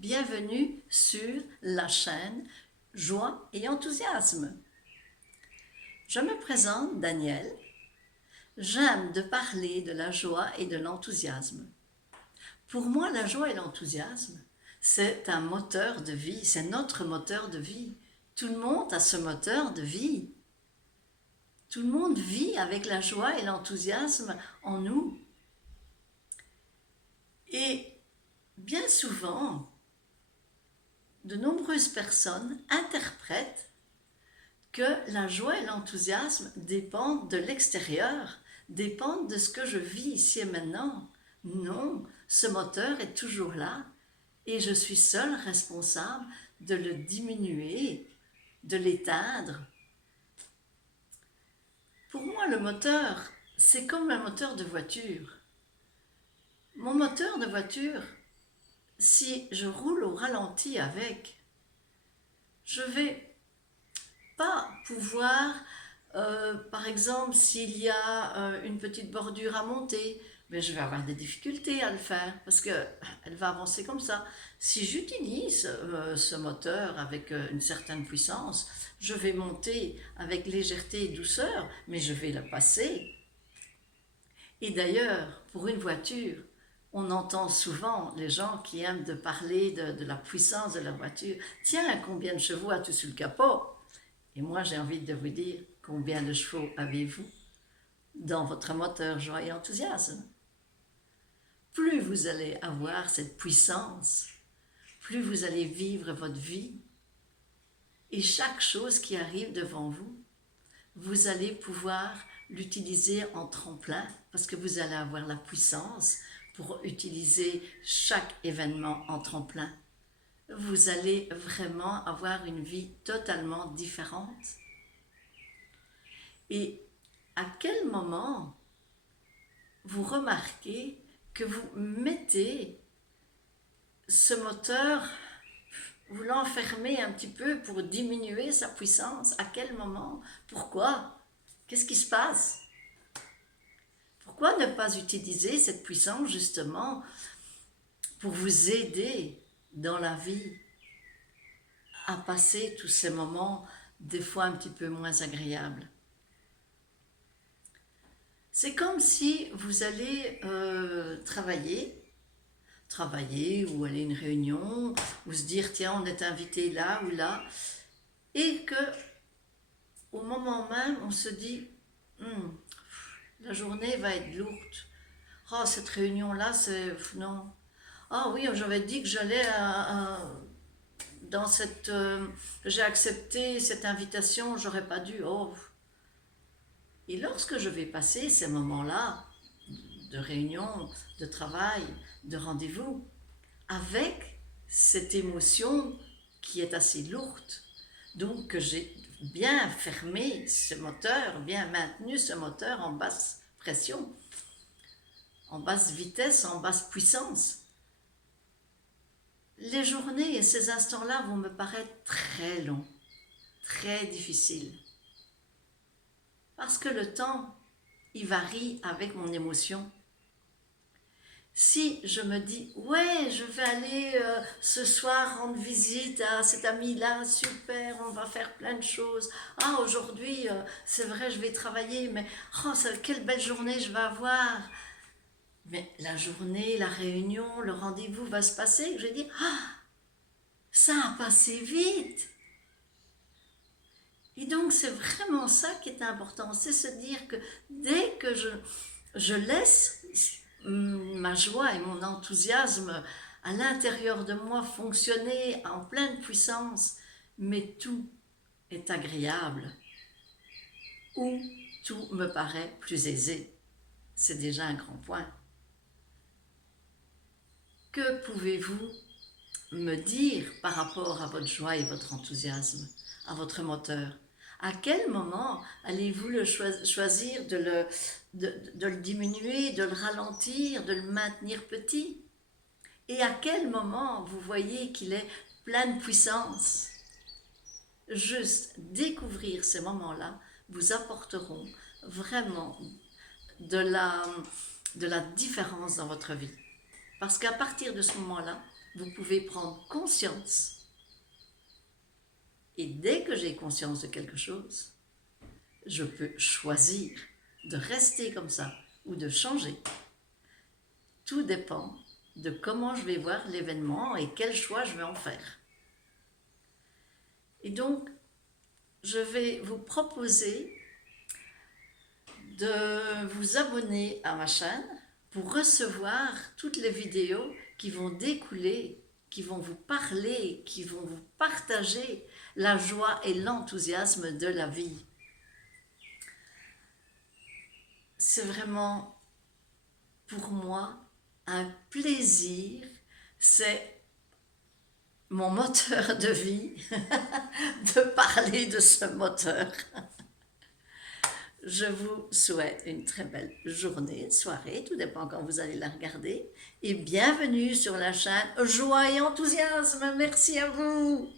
bienvenue sur la chaîne Joie et Enthousiasme. Je me présente Danielle. J'aime de parler de la joie et de l'enthousiasme. Pour moi, la joie et l'enthousiasme, c'est un moteur de vie, c'est notre moteur de vie. Tout le monde a ce moteur de vie. Tout le monde vit avec la joie et l'enthousiasme en nous. Et bien souvent, de nombreuses personnes interprètent que la joie et l'enthousiasme dépendent de l'extérieur, dépendent de ce que je vis ici et maintenant. Non, ce moteur est toujours là et je suis seule responsable de le diminuer, de l'éteindre. Pour moi, le moteur, c'est comme un moteur de voiture. Mon moteur de voiture, si je roule au ralenti avec, je vais pas pouvoir, par exemple, s'il y a une petite bordure à monter, mais je vais avoir des difficultés à le faire parce qu'elle va avancer comme ça. Si j'utilise ce moteur avec une certaine puissance, je vais monter avec légèreté et douceur, mais je vais la passer. Et d'ailleurs, pour une voiture, on entend souvent les gens qui aiment de parler de la puissance de la voiture. Tiens, combien de chevaux as-tu sur le capot? Et moi, j'ai envie de vous dire, combien de chevaux avez-vous dans votre moteur joie et enthousiasme? Plus vous allez avoir cette puissance, plus vous allez vivre votre vie. Et chaque chose qui arrive devant vous, vous allez pouvoir l'utiliser en tremplin parce que vous allez avoir la puissance pour utiliser chaque événement en tremplin. Vous allez vraiment avoir une vie totalement différente. Et à quel moment vous remarquez que vous mettez ce moteur, vous l'enfermez un petit peu pour diminuer sa puissance? À quel moment? Pourquoi? Qu'est-ce qui se passe? Pourquoi ne pas utiliser cette puissance justement pour vous aider dans la vie à passer tous ces moments des fois un petit peu moins agréables? C'est comme si vous allez travailler ou aller à une réunion ou se dire tiens on est invité là ou là et que au moment même on se dit la journée va être lourde. Oh, cette réunion-là, c'est... Non. Ah oui, j'avais dit que j'allais dans cette... j'ai accepté cette invitation, j'aurais pas dû. Oh. Et lorsque je vais passer ces moments-là, de réunion, de travail, de rendez-vous, avec cette émotion qui est assez lourde, donc que j'ai bien fermé ce moteur, bien maintenu ce moteur en basse pression, en basse vitesse, en basse puissance. Les journées et ces instants-là vont me paraître très longs, très difficiles. Parce que le temps, il varie avec mon émotion. Si je me dis, ouais, je vais aller ce soir rendre visite à cet ami-là, super, on va faire plein de choses. Ah, aujourd'hui, c'est vrai, je vais travailler, mais oh, quelle belle journée je vais avoir. Mais la journée, la réunion, le rendez-vous va se passer. Je dis, ah, ça a passé vite. Et donc, c'est vraiment ça qui est important, c'est se dire que dès que je laisse ma joie et mon enthousiasme à l'intérieur de moi fonctionner en pleine puissance, mais tout est agréable ou tout me paraît plus aisé. C'est déjà un grand point. Que pouvez-vous me dire par rapport à votre joie et votre enthousiasme, à votre moteur? À quel moment allez-vous le choisir de le diminuer, de le ralentir, de le maintenir petit? Et à quel moment vous voyez qu'il est plein de puissance? Juste découvrir ces moments-là vous apporteront vraiment de la différence dans votre vie. Parce qu'à partir de ce moment-là, vous pouvez prendre conscience. Et dès que j'ai conscience de quelque chose, je peux choisir de rester comme ça ou de changer. Tout dépend de comment je vais voir l'événement et quel choix je vais en faire. Et donc, je vais vous proposer de vous abonner à ma chaîne pour recevoir toutes les vidéos qui vont découler, qui vont vous parler, qui vont vous partager la joie et l'enthousiasme de la vie. C'est vraiment pour moi un plaisir, c'est mon moteur de vie de parler de ce moteur. Je vous souhaite une très belle journée, soirée, tout dépend quand vous allez la regarder. Et bienvenue sur la chaîne Joie et Enthousiasme. Merci à vous.